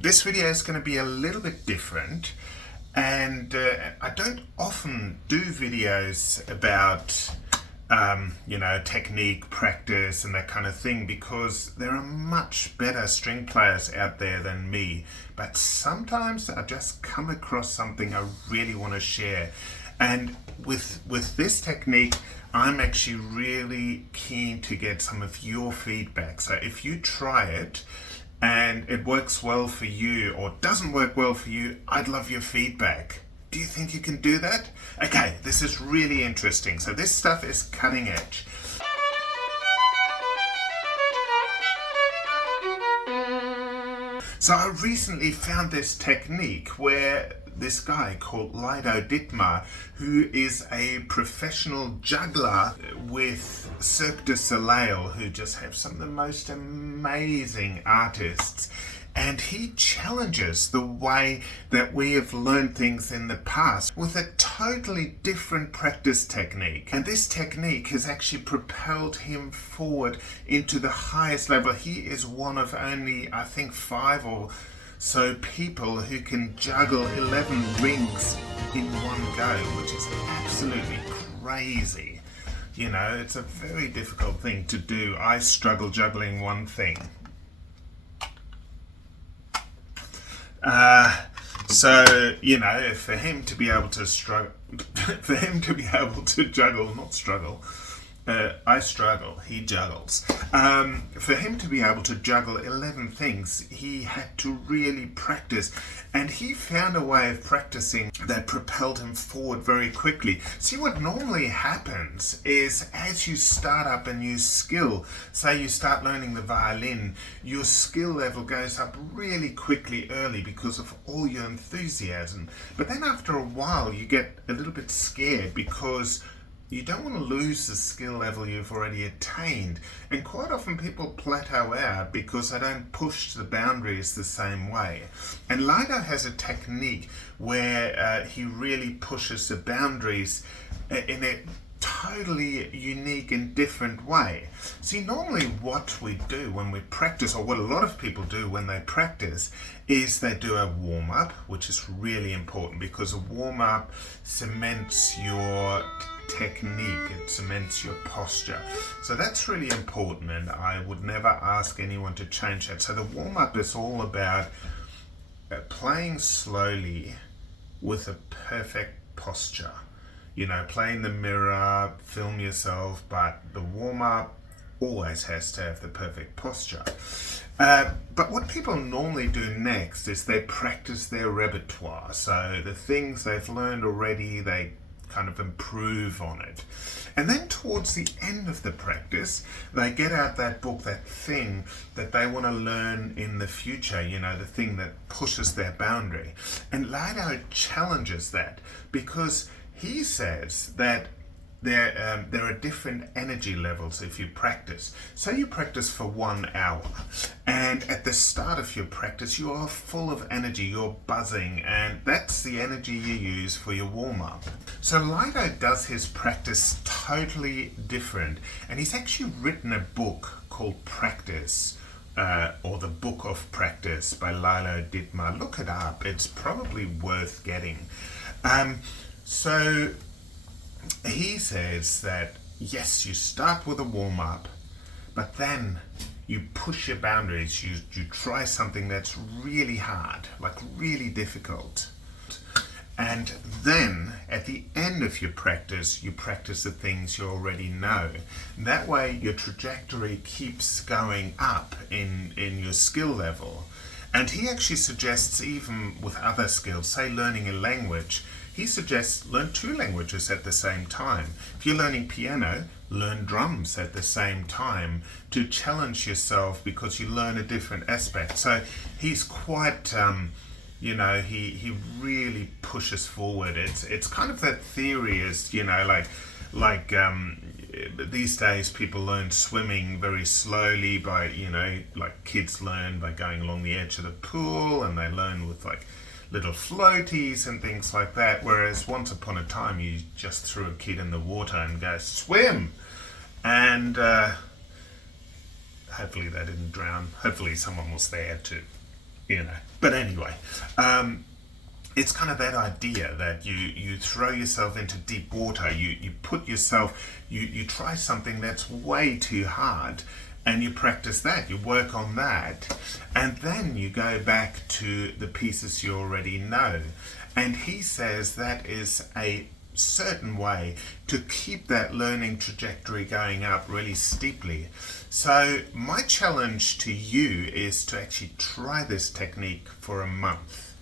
This video is going to be a little bit different, and I don't often do videos about technique, practice and that kind of thing, because there are much better string players out there than me. But sometimes I just come across something I really want to share, and with this technique I'm actually really keen to get some of your feedback. So if you try it and it works well for you or doesn't work well for you, I'd love your feedback. Do you think you can do that? Okay, this is really interesting. So this stuff is cutting edge. So I recently found this technique where this guy called Lido, who is a professional juggler with Cirque du Soleil, who just have some of the most amazing artists. And he challenges the way that we have learned things in the past with a totally different practice technique. And this technique has actually propelled him forward into the highest level. He is one of only, I think, 5 or so people who can juggle 11 rings in one go, which is absolutely crazy. You know, it's a very difficult thing to do. I struggle juggling one thing. For him to be able to juggle, I struggle, he juggles. For him to be able to juggle 11 things, he had to really practice. And he found a way of practicing that propelled him forward very quickly. See, what normally happens is as you start up a new skill, say you start learning the violin, your skill level goes up really quickly early because of all your enthusiasm. But then after a while, you get a little bit scared because you don't want to lose the skill level you've already attained. And quite often people plateau out because they don't push the boundaries the same way. And Lido has a technique where he really pushes the boundaries in a totally unique and different way. See, normally what we do when we practice, or what a lot of people do when they practice, is they do a warm-up, which is really important because a warm-up cements your technique, it cements your posture. So that's really important, and I would never ask anyone to change that. So the warm-up is all about playing slowly with a perfect posture. You know, play in the mirror, film yourself, but the warm-up always has to have the perfect posture. But what people normally do next is they practice their repertoire. So the things they've learned already, they kind of improve on it. And then towards the end of the practice, they get out that book, that thing that they want to learn in the future, you know, the thing that pushes their boundary. And Lido challenges that because he says that there are different energy levels if you practice. So you practice for 1 hour, and at the start of your practice you are full of energy, you're buzzing, and that's the energy you use for your warm-up. So Lido does his practice totally different, and he's actually written a book called Practice, or the Book of Practice by Lido. Look it up, it's probably worth getting. So he says that yes, you start with a warm-up, but then you push your boundaries, you try something that's really hard, like really difficult. And then at the end of your practice, you practice the things you already know. That way your trajectory keeps going up in your skill level. And he actually suggests, even with other skills, say learning a language, he suggests learn 2 languages at the same time. If you're learning piano, learn drums at the same time to challenge yourself because you learn a different aspect. So he's quite, he really pushes forward. It's kind of that theory is, like these days people learn swimming very slowly by, like kids learn by going along the edge of the pool, and they learn with like little floaties and things like that, whereas once upon a time you just threw a kid in the water and go swim, and hopefully they didn't drown. Hopefully someone was there to you know. But anyway, it's kind of that idea that you throw yourself into deep water, you put yourself, you try something that's way too hard, and you practice that, you work on that, and then you go back to the pieces you already know. And he says that is a certain way to keep that learning trajectory going up really steeply. So my challenge to you is to actually try this technique for a month.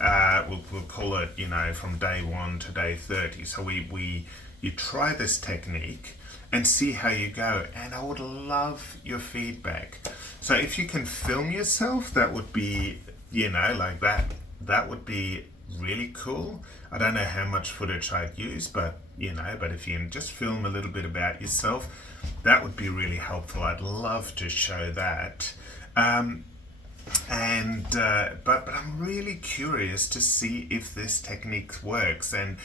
We'll call it, you know, from day 1 to day 30. So you try this technique and see how you go. And I would love your feedback. So if you can film yourself, that would be, you know, like that would be really cool. I don't know how much footage I'd use, but you know, but if you can just film a little bit about yourself, that would be really helpful. I'd love to show that. But I'm really curious to see if this technique works, and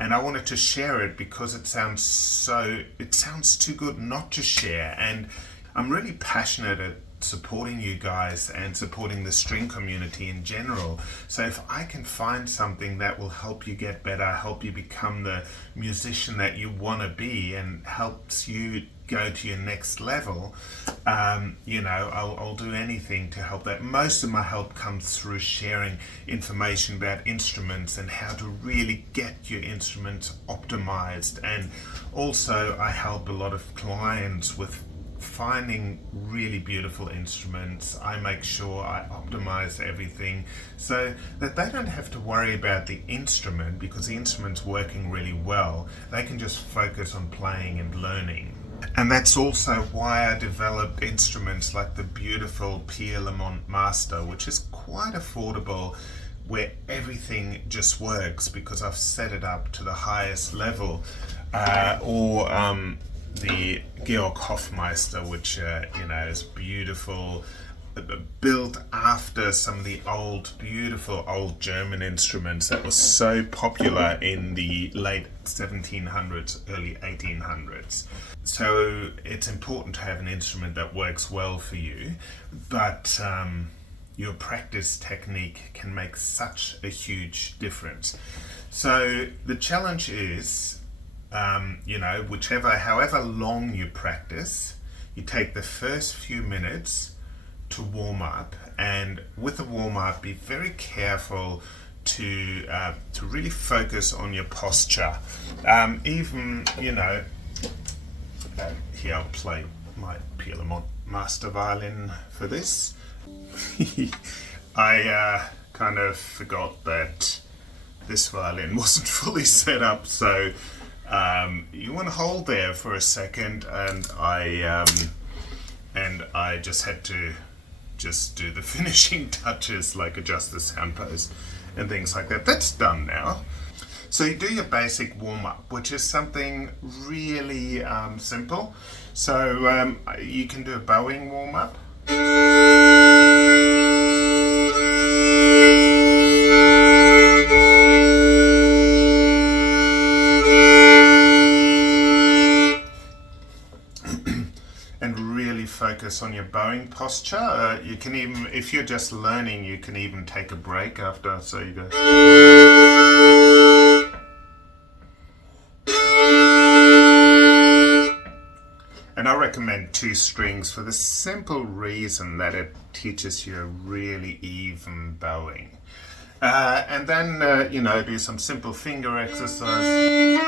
I wanted to share it because it sounds too good not to share, and I'm really passionate at supporting you guys and supporting the string community in general. So if I can find something that will help you get better, help you become the musician that you want to be, and helps you go to your next level, you know, I'll do anything to help that. Most of my help comes through sharing information about instruments and how to really get your instruments optimized. And also I help a lot of clients with finding really beautiful instruments. I make sure I optimize everything so that they don't have to worry about the instrument, because the instrument's working really well. They can just focus on playing and learning. And that's also why I developed instruments like the beautiful Pierre Lamont Master, which is quite affordable, where everything just works because I've set it up to the highest level, or the Georg Hofmeister, which you know, is beautiful, built after some of the beautiful old German instruments that were so popular in the late 1700s, early 1800s. So it's important to have an instrument that works well for you, but your practice technique can make such a huge difference. So the challenge is, you know, however long you practice, you take the first few minutes to warm up, and with the warm up, be very careful to really focus on your posture. Even, you know, here I'll play my Pierre Lamont Master violin for this. I kind of forgot that this violin wasn't fully set up, so you want to hold there for a second, and I just had to do the finishing touches, like adjust the sound pose and things like that. That's done now. So you do your basic warm-up, which is something really simple. So you can do a bowing warm-up. And really focus on your bowing posture. You can even, if you're just learning, you can even take a break after, so you go. And I recommend 2 strings for the simple reason that it teaches you a really even bowing. And then, you know, do some simple finger exercise.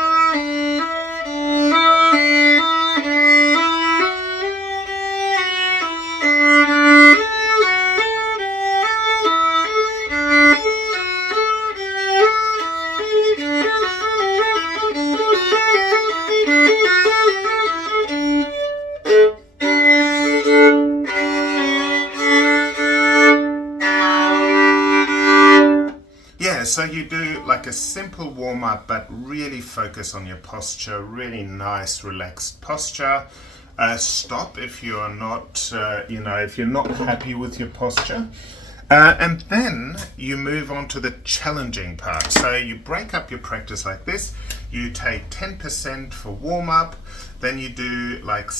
So you do like a simple warm-up, but really focus on your posture, really nice, relaxed posture. Stop if you are not, you know, if you're not happy with your posture. And then you move on to the challenging part. So you break up your practice like this. You take 10% for warm-up, then you do like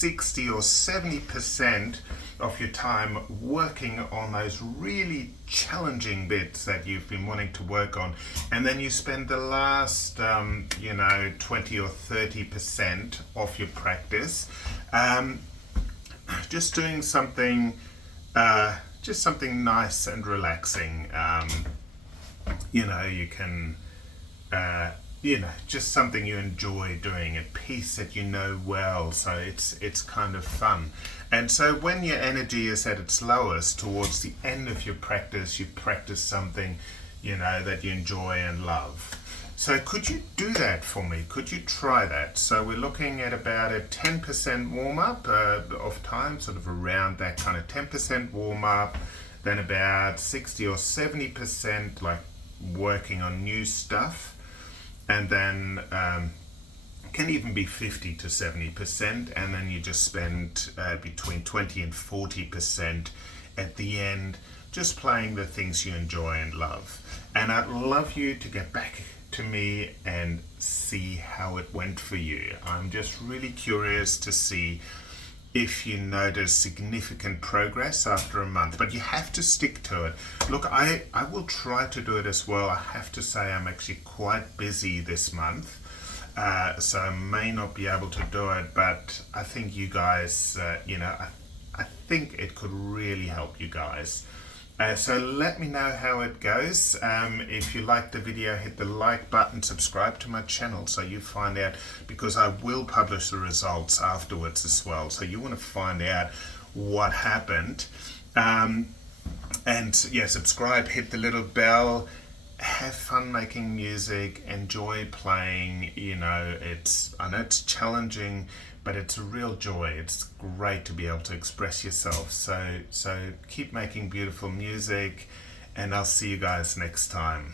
60 or 70% of your time working on those really challenging bits that you've been wanting to work on, and then you spend the last 20 or 30% of your practice just doing something nice and relaxing. You can just something you enjoy doing, a piece that you know well, so it's kind of fun. And so when your energy is at its lowest towards the end of your practice, you practice something that you enjoy and love. So could you do that for me? Could you try that? So we're looking at about a 10% warm-up of time, sort of around that kind of 10% warm-up, then about 60 or 70% like working on new stuff, and then can even be 50 to 70%, and then you just spend between 20 and 40% at the end just playing the things you enjoy and love. And I'd love you to get back to me and see how it went for you. I'm just really curious to see if you notice significant progress after a month, but you have to stick to it. Look, I will try to do it as well. I have to say I'm actually quite busy this month, so I may not be able to do it, but I think you guys, I think it could really help you guys. So let me know how it goes. If you liked the video, hit the like button, subscribe to my channel so you find out, because I will publish the results afterwards as well. So you want to find out what happened. And yeah, subscribe, hit the little bell, have fun making music, enjoy playing. I know it's challenging, but it's a real joy. It's great to be able to express yourself. So keep making beautiful music, and I'll see you guys next time.